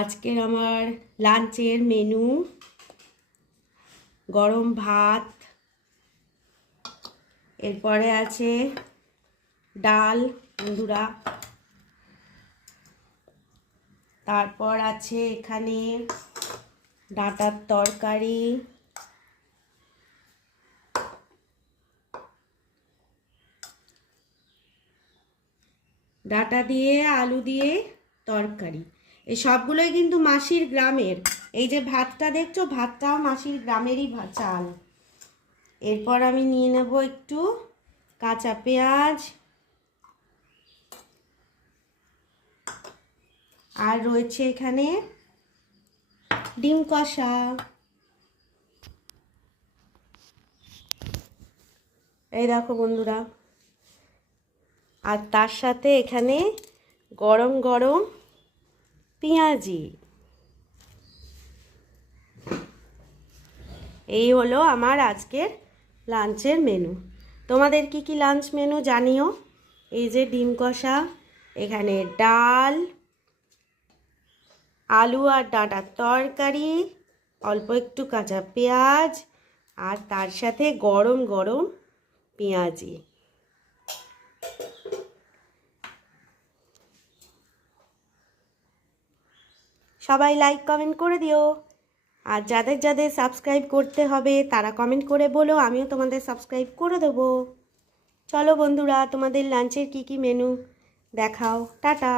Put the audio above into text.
আজকের আমার লাঞ্চের মেনু গরম ভাত, এরপরে আছে ডাল বন্ধুরা, তারপর আছে এখানে ডাঁটার তরকারি, ডাঁটা দিয়ে আলু দিয়ে তরকারি। এই সবগুলোই কিন্তু মাসির গ্রামের। এই যে ভাতটা দেখছো, ভাতটাও মাসির গ্রামেরই চাল। এরপর আমি নিয়ে নেব একটু কাঁচা পেঁয়াজ, আর রয়েছে এখানে ডিম কষা। এই দেখো বন্ধুরা, আর তার সাথে এখানে গরম গরম পেঁয়াজি। এই হলো আমার আজকের লাঞ্চের মেনু। তোমাদের কি কি লাঞ্চ মেনু জানিও। এই যে ডিম কষা, এখানে ডাল, আলু আর ডাঁটার তরকারি, অল্প একটু কাঁচা পেঁয়াজ, আর তার সাথে গরম গরম পেঁয়াজি। সবাই লাইক কমেন্ট করে দিও, আর যাদের যাদের সাবস্ক্রাইব করতে হবে তারা কমেন্ট করে বলো, আমিও তোমাদের সাবস্ক্রাইব করে দেবো। চলো বন্ধুরা, তোমাদের লাঞ্চের কি কি মেনু দেখাও। টাটা।